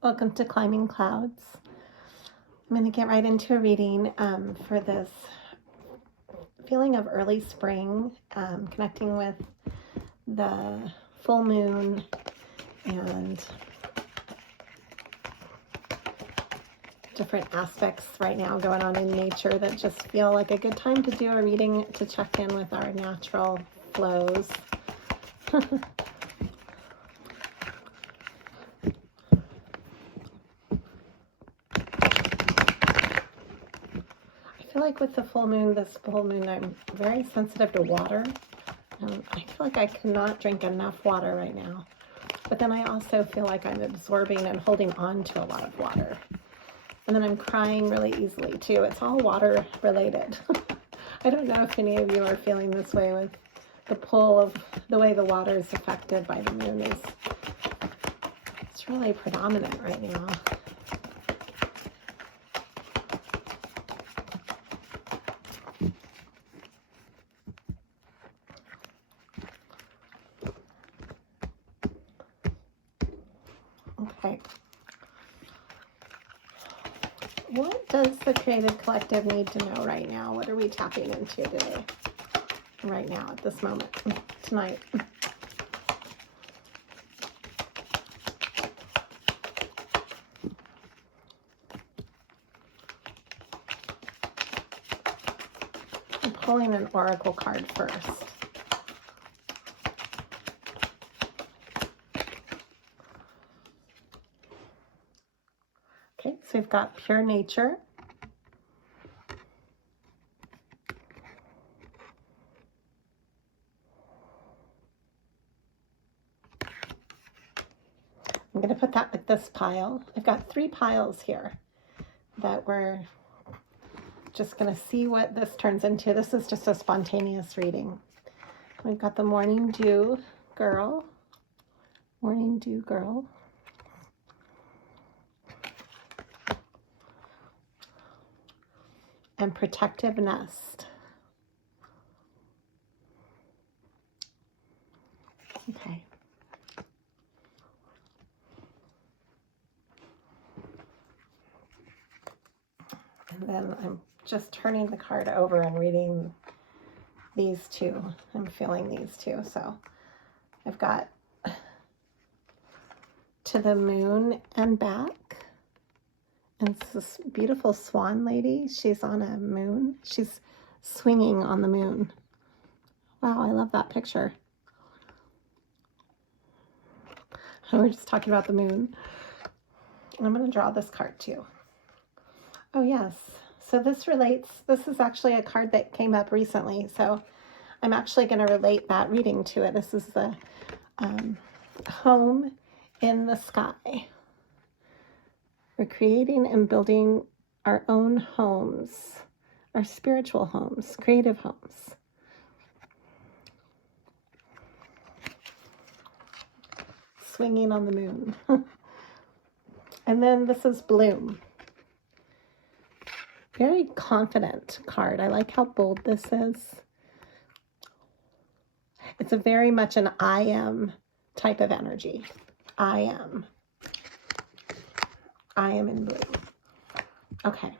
Welcome to Climbing Clouds. I'm going to get right into a reading for this feeling of early spring, connecting with the full moon and different aspects right now going on in nature that just feel like a good time to do a reading to check in with our natural flows. Like with the full moon, this full moon, I'm very sensitive to water. I feel like I cannot drink enough water right now. But then I also feel like I'm absorbing and holding on to a lot of water. And then I'm crying really easily too. It's all water related. I don't know if any of you are feeling this way with the pull of the way the water is affected by the moon. It's really predominant right now. Okay. What does the creative collective need to know right now? What are we tapping into today? Right now, at this moment, tonight. I'm pulling an oracle card first. Okay, so we've got pure nature. I'm going to put that with this pile. I've got 3 piles here that we're just going to see what this turns into. This is just a spontaneous reading. We've got the morning dew girl. Morning dew girl. And protective nest. Okay. And then I'm just turning the card over and reading these 2. I'm feeling these 2. So I've got to the moon and back. And it's this beautiful swan lady. She's on a moon. She's swinging on the moon. Wow, I love that picture. We're just talking about the moon. I'm going to draw this card too. Oh, yes. So this is actually a card that came up recently. So I'm actually going to relate that reading to it. This is the home in the sky. We're creating and building our own homes, our spiritual homes, creative homes. Swinging on the moon. And then this is bloom. Very confident card. I like how bold this is. It's a very much an I am type of energy. I am in bloom. Okay.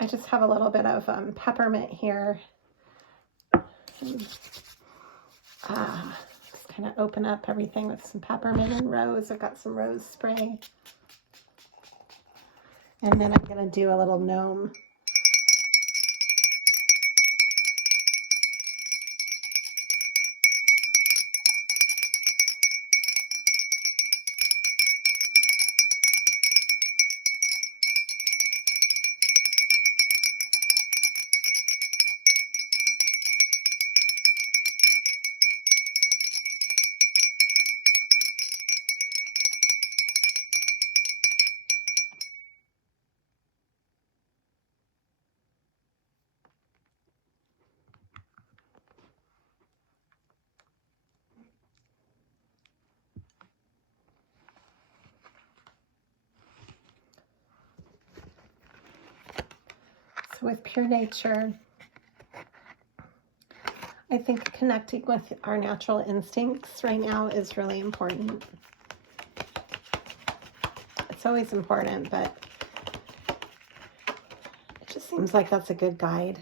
I just have a little bit of peppermint here. Just kind of open up everything with some peppermint and rose. I've got some rose spray. And then I'm going to do a little gnome. So with pure nature, I think connecting with our natural instincts right now is really important. It's always important, but it just seems like that's a good guide.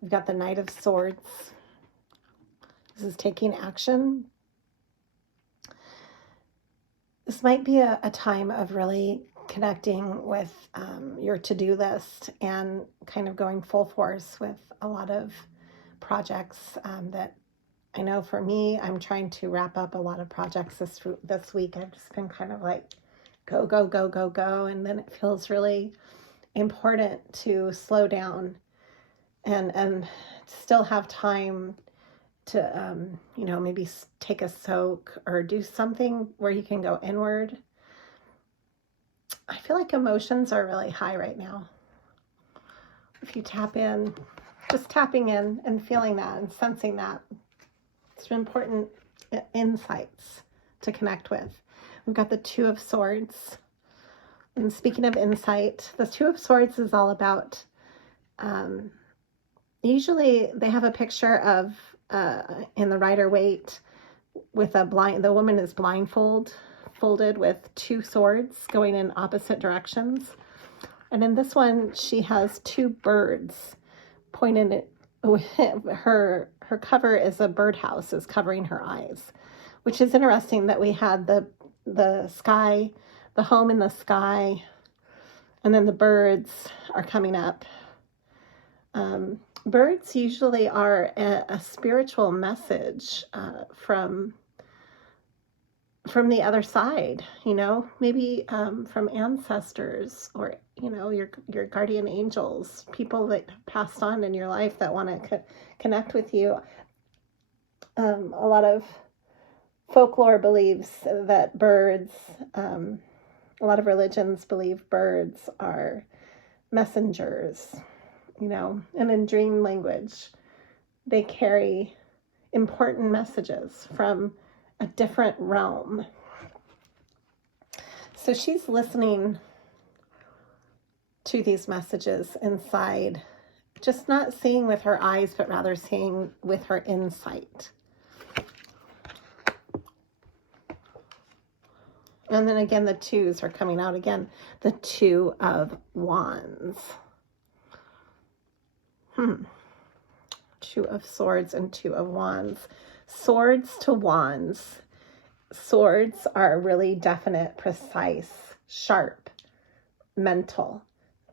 We've got the Knight of Swords. This is taking action. This might be a time of really connecting with your to-do list and kind of going full force with a lot of projects that I know for me, I'm trying to wrap up a lot of projects this week. I've just been kind of like go, go, go, go, go. And then it feels really important to slow down and still have time to, you know, maybe take a soak or do something where you can go inward. I feel like emotions are really high right now. If you tap in, just tapping in and feeling that and sensing that. It's important insights to connect with. We've got the Two of Swords. And speaking of insight, the Two of Swords is all about, usually they have a picture of, in the Rider-Waite with the woman is folded with two swords going in opposite directions. And in this one, she has two birds pointed at her cover is a birdhouse is covering her eyes, which is interesting that we had the sky, the home in the sky, and then the birds are coming up. Birds usually are a spiritual message from the other side, you know, maybe from ancestors or, you know, your guardian angels, people that passed on in your life that want to connect with you. A lot of folklore believes that birds, a lot of religions believe birds are messengers, you know, and in dream language, they carry important messages from a different realm. So she's listening to these messages inside, just not seeing with her eyes, but rather seeing with her insight. And then again, the twos are coming out again. The Two of Wands. Two of Swords and Two of Wands. Swords to Wands. Swords are really definite, precise, sharp, mental.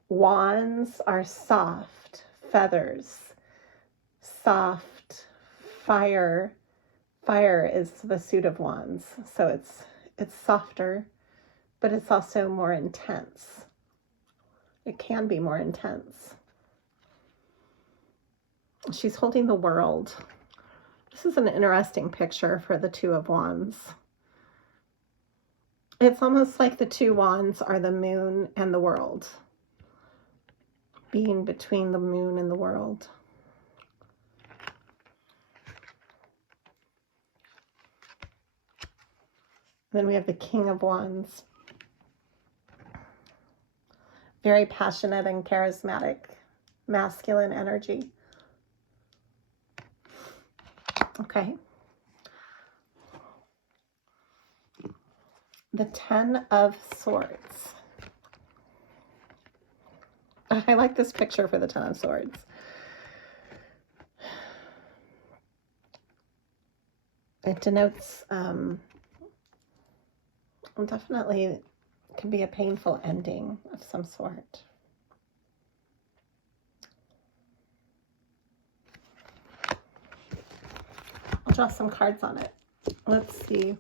Wands are soft, feathers, soft, fire. Fire is the suit of wands. So it's softer, but it's also more intense. It can be more intense. She's holding the world. This is an interesting picture for the Two of Wands. It's almost like the two wands are the moon and the world. Being between the moon and the world. Then we have the King of Wands. Very passionate and charismatic, masculine energy. Okay. The Ten of Swords. I like this picture for the Ten of Swords. It denotes definitely can be a painful ending of some sort. I'll draw some cards on it. Let's see.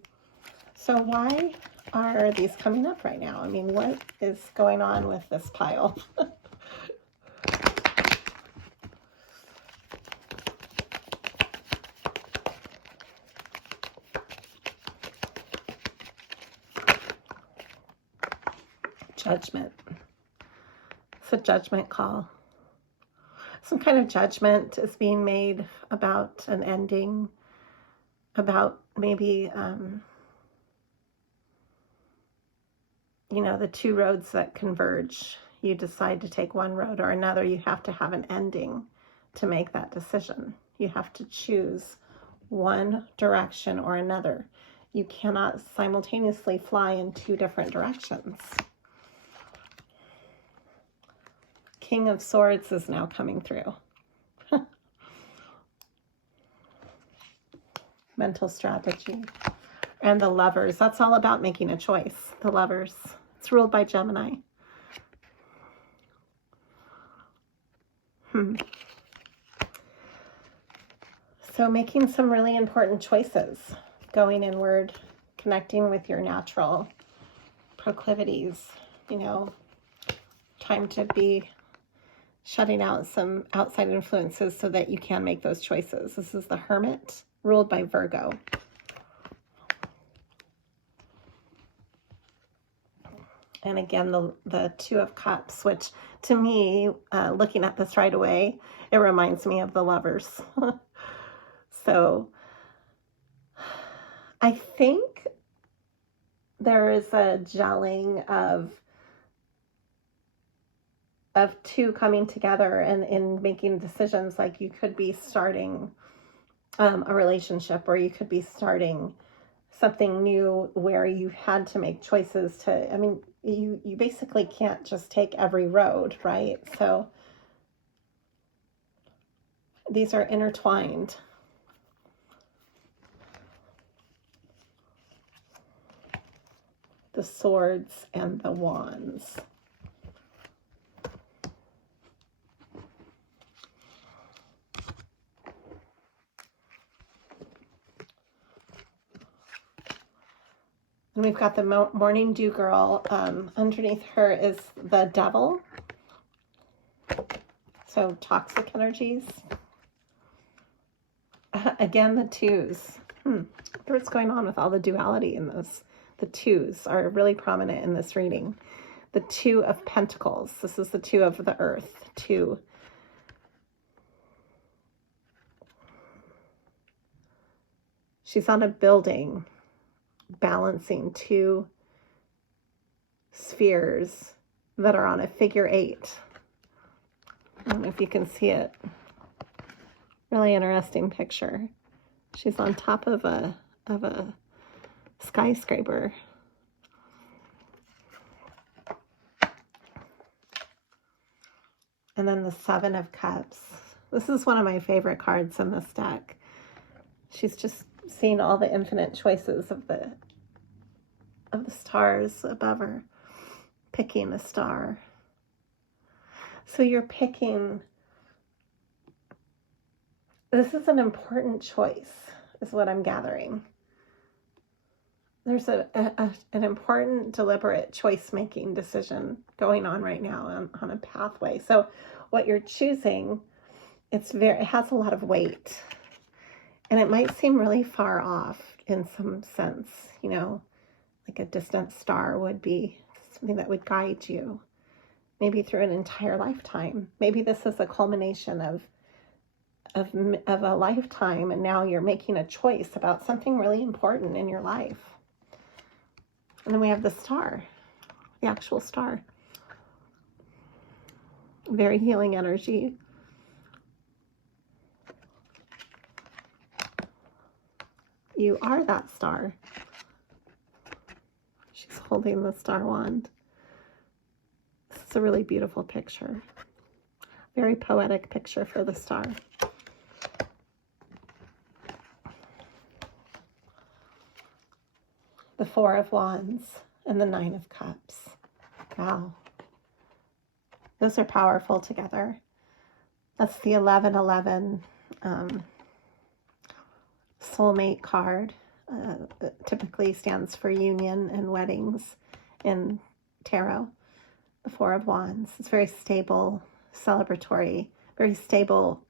So why are these coming up right now? I mean, what is going on with this pile? Judgment. It's a judgment call. Some kind of judgment is being made about an ending, about maybe, you know, the two roads that converge. You decide to take one road or another. You have to have an ending to make that decision. You have to choose one direction or another. You cannot simultaneously fly in two different directions. King of Swords is now coming through. Mental strategy. And the Lovers. That's all about making a choice. The Lovers. It's ruled by Gemini. So making some really important choices. Going inward. Connecting with your natural proclivities. You know, time to be shutting out some outside influences so that you can make those choices. This is the Hermit, ruled by Virgo. And again, the Two of Cups, which to me, looking at this right away, it reminds me of the Lovers. So I think there is a gelling of two coming together and in making decisions. Like you could be starting a relationship, or you could be starting something new where you had to make choices to, I mean, you basically can't just take every road, right? So these are intertwined. The Swords and the Wands. And we've got the Morning Dew Girl. Underneath her is the Devil. So toxic energies. Again, the twos. I wonder what's going on with all the duality in this. The twos are really prominent in this reading. The Two of Pentacles. This is the Two of the Earth. Two. She's on a building, balancing two spheres that are on a figure 8. I don't know if you can see it. Really interesting picture. She's on top of a skyscraper. And then the Seven of Cups. This is one of my favorite cards in this deck. She's just seeing all the infinite choices of the stars above her, picking a star. So you're picking, this is an important choice, is what I'm gathering. There's an important, deliberate choice-making decision going on right now on a pathway. So what you're choosing, it has a lot of weight. And it might seem really far off in some sense, you know, like a distant star would be something that would guide you, maybe through an entire lifetime. Maybe this is a culmination of a lifetime, and now you're making a choice about something really important in your life. And then we have the star, the actual star. Very healing energy. You are that star. She's holding the star wand. This is a really beautiful picture. Very poetic picture for the star. The Four of Wands and the Nine of Cups. Wow. Those are powerful together. That's the 1111 soulmate card. It typically stands for union and weddings in tarot. The Four of Wands. It's very stable, celebratory, very stable,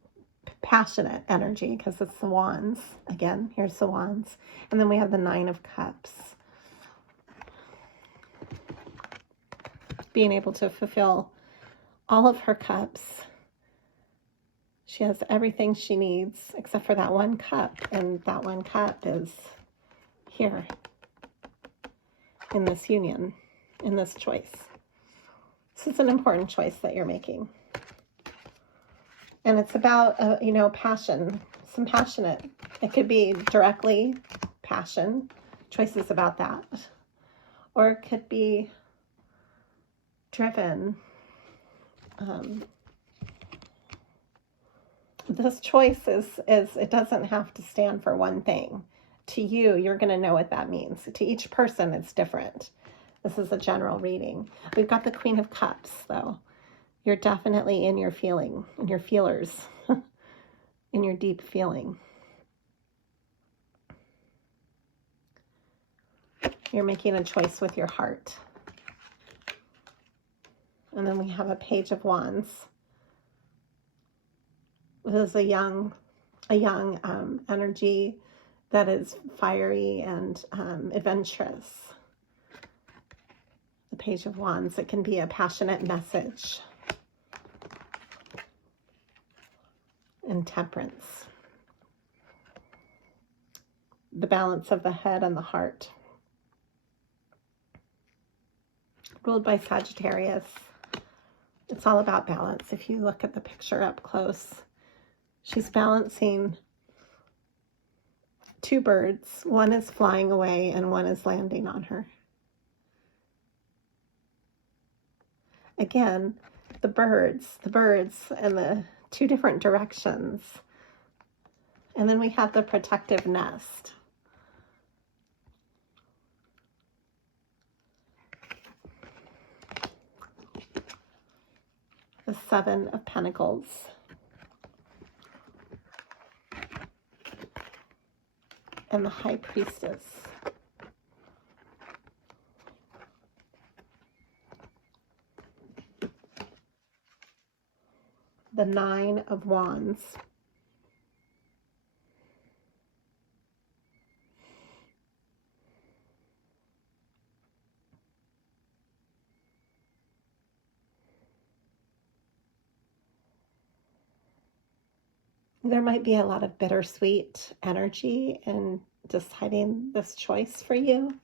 passionate energy because it's the wands. Again, here's the wands. And then we have the Nine of Cups. Being able to fulfill all of her cups. She has everything she needs except for that one cup. And that one cup is here in this union, in this choice. This is an important choice that you're making. And it's about, you know, passion, some passionate. It could be directly passion, choices about that. Or it could be driven this choice is it doesn't have to stand for one thing. To you, you're going to know what that means. To each person, it's different. This is a general reading. We've got the Queen of Cups, though. You're definitely in your feeling, in your feelers, in your deep feeling. You're making a choice with your heart. And then we have a Page of Wands. This is a young energy that is fiery and adventurous. The Page of Wands, it can be a passionate message. And Temperance. The balance of the head and the heart. Ruled by Sagittarius. It's all about balance. If you look at the picture up close, she's balancing two birds. One is flying away and one is landing on her. Again, the birds and the two different directions. And then we have the protective nest. The Seven of Pentacles. And the High Priestess. The Nine of Wands. There might be a lot of bittersweet energy in deciding this choice for you.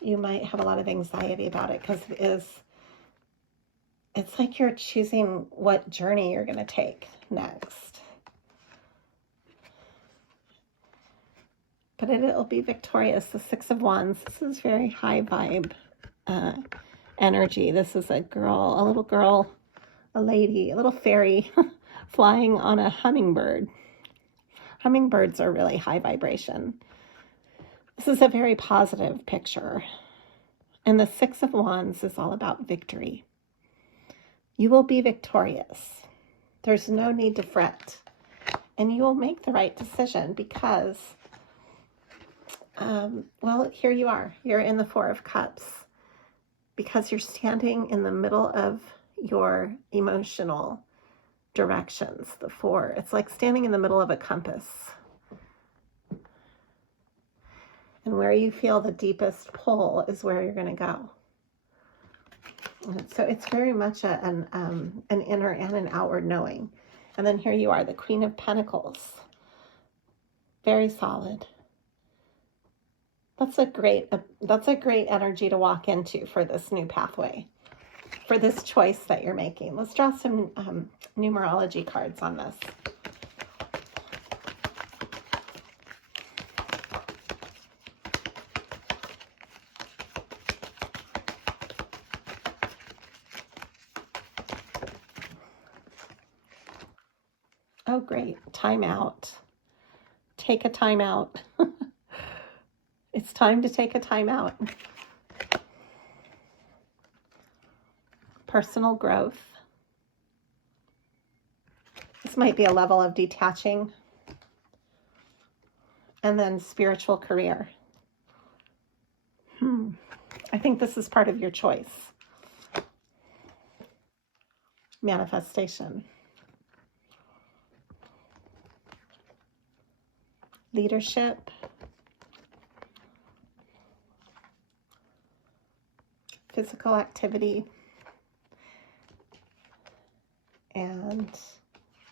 You might have a lot of anxiety about it because it's like you're choosing what journey you're going to take next. But it'll be victorious. The Six of Wands. This is very high vibe energy. This is a girl, a little girl, a lady, a little fairy flying on a hummingbird. Hummingbirds are really high vibration. This is a very positive picture. And the Six of Wands is all about victory. You will be victorious. There's no need to fret. And you will make the right decision because, well, here you are. You're in the Four of Cups because you're standing in the middle of your emotional directions. The four. It's like standing in the middle of a compass. And where you feel the deepest pull is where you're going to go. So it's very much an inner and an outward knowing. And then here you are, the Queen of Pentacles. Very solid. That's a great energy to walk into for this new pathway, for this choice that you're making. Let's draw some numerology cards on this. Oh, great. Time out. Take a time out. It's time to take a time out. Personal growth. This might be a level of detaching. And then spiritual career. I think this is part of your choice. Manifestation. Leadership. Physical activity. And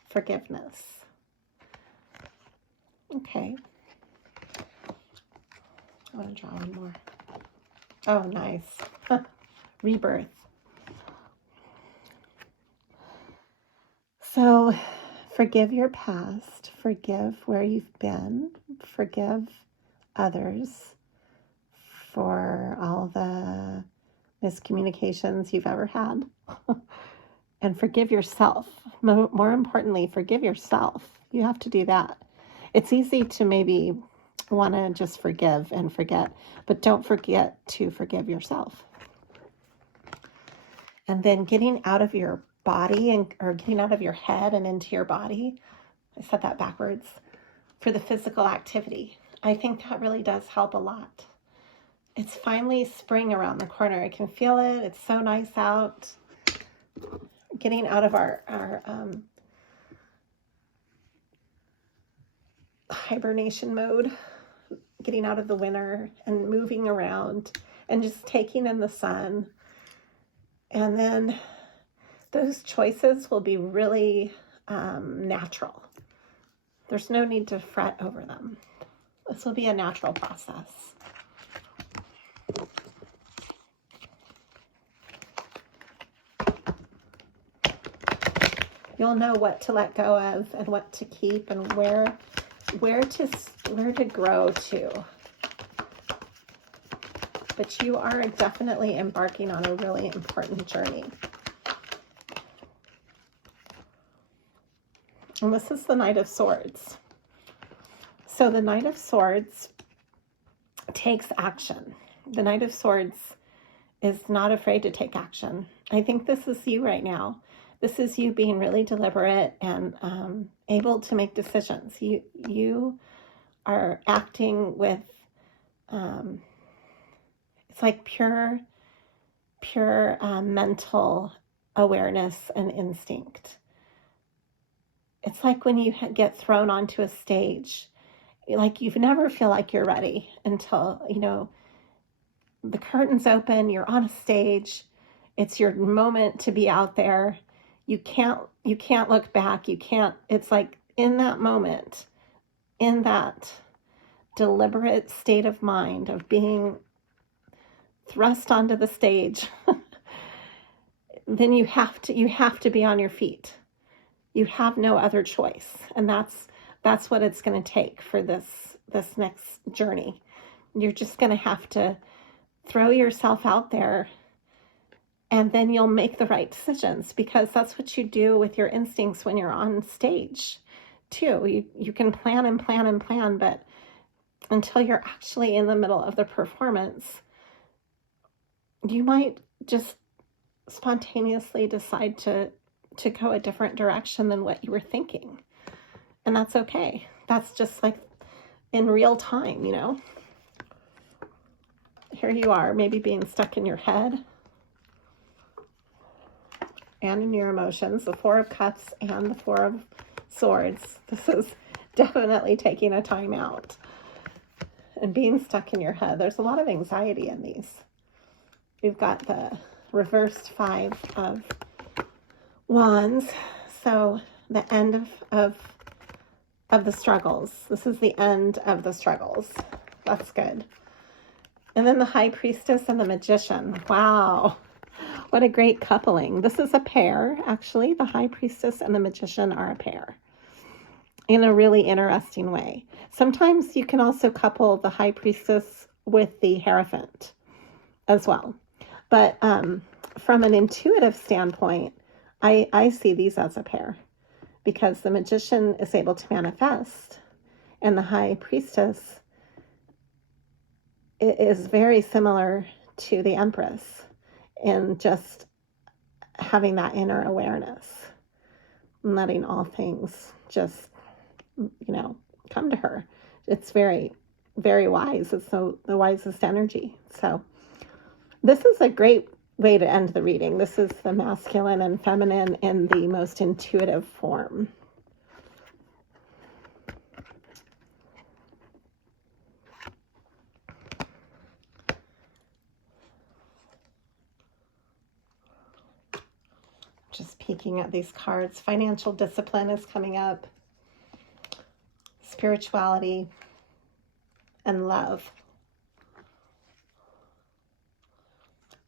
forgiveness. Okay. I want to draw one more. Oh, nice. Rebirth. So, forgive your past. Forgive where you've been. Forgive others for all the miscommunications you've ever had. and forgive yourself. More importantly, forgive yourself. You have to do that. It's easy to maybe want to just forgive and forget, but don't forget to forgive yourself. And then getting out of your body or getting out of your head and into your body. I said that backwards. For the physical activity. I think that really does help a lot. It's finally spring around the corner. I can feel it. It's so nice out. Getting out of our hibernation mode, getting out of the winter and moving around and just taking in the sun. And then those choices will be really natural. There's no need to fret over them. This will be a natural process. You'll know what to let go of and what to keep and where to grow to. But you are definitely embarking on a really important journey. And this is the Knight of Swords. So the Knight of Swords takes action. The Knight of Swords is not afraid to take action. I think this is you right now. This is you being really deliberate and able to make decisions. You are acting with, it's like pure mental awareness and instinct. It's like when you get thrown onto a stage, like you never feel like you're ready until, the curtain's open, you're on a stage, it's your moment to be out there. You can't look back. It's like in that moment, in that deliberate state of mind of being thrust onto the stage, then you have to be on your feet. You have no other choice. And that's what it's going to take for this next journey. You're just going to have to throw yourself out there, and then you'll make the right decisions, because that's what you do with your instincts when you're on stage too. You can plan and plan and plan, but until you're actually in the middle of the performance, you might just spontaneously decide to go a different direction than what you were thinking. And that's okay. That's just like in real time, Here you are, maybe being stuck in your head and in your emotions, the Four of Cups and the Four of Swords. This is definitely taking a time out and being stuck in your head. There's a lot of anxiety in these. We've got the reversed Five of Wands. So the end of the struggles. This is the end of the struggles. That's good. And then the High Priestess and the Magician. Wow. What a great coupling. This is a pair, actually. The High Priestess and the Magician are a pair in a really interesting way. Sometimes you can also couple the High Priestess with the Hierophant as well. But from an intuitive standpoint, I see these as a pair, because the Magician is able to manifest, and the High Priestess is very similar to the Empress in just having that inner awareness and letting all things just, come to her. It's very, very wise. It's the wisest energy. So this is a great way to end the reading. This is the masculine and feminine in the most intuitive form. Just peeking at these cards. Financial discipline is coming up. Spirituality and love.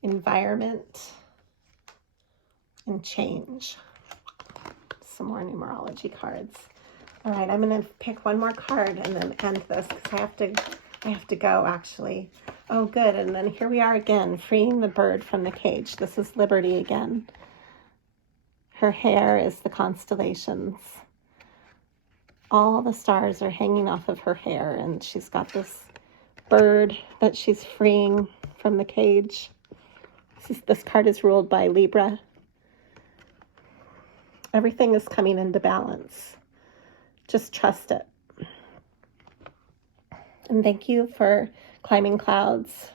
Environment and change. Some more numerology cards. All right, I'm going to pick one more card and then end this, because I have to go, actually. Oh, good. And then here we are again, freeing the bird from the cage. This is liberty again. Her hair is the constellations. All the stars are hanging off of her hair, and she's got this bird that she's freeing from the cage. This card is ruled by Libra. Everything is coming into balance. Just trust it. And thank you for climbing clouds.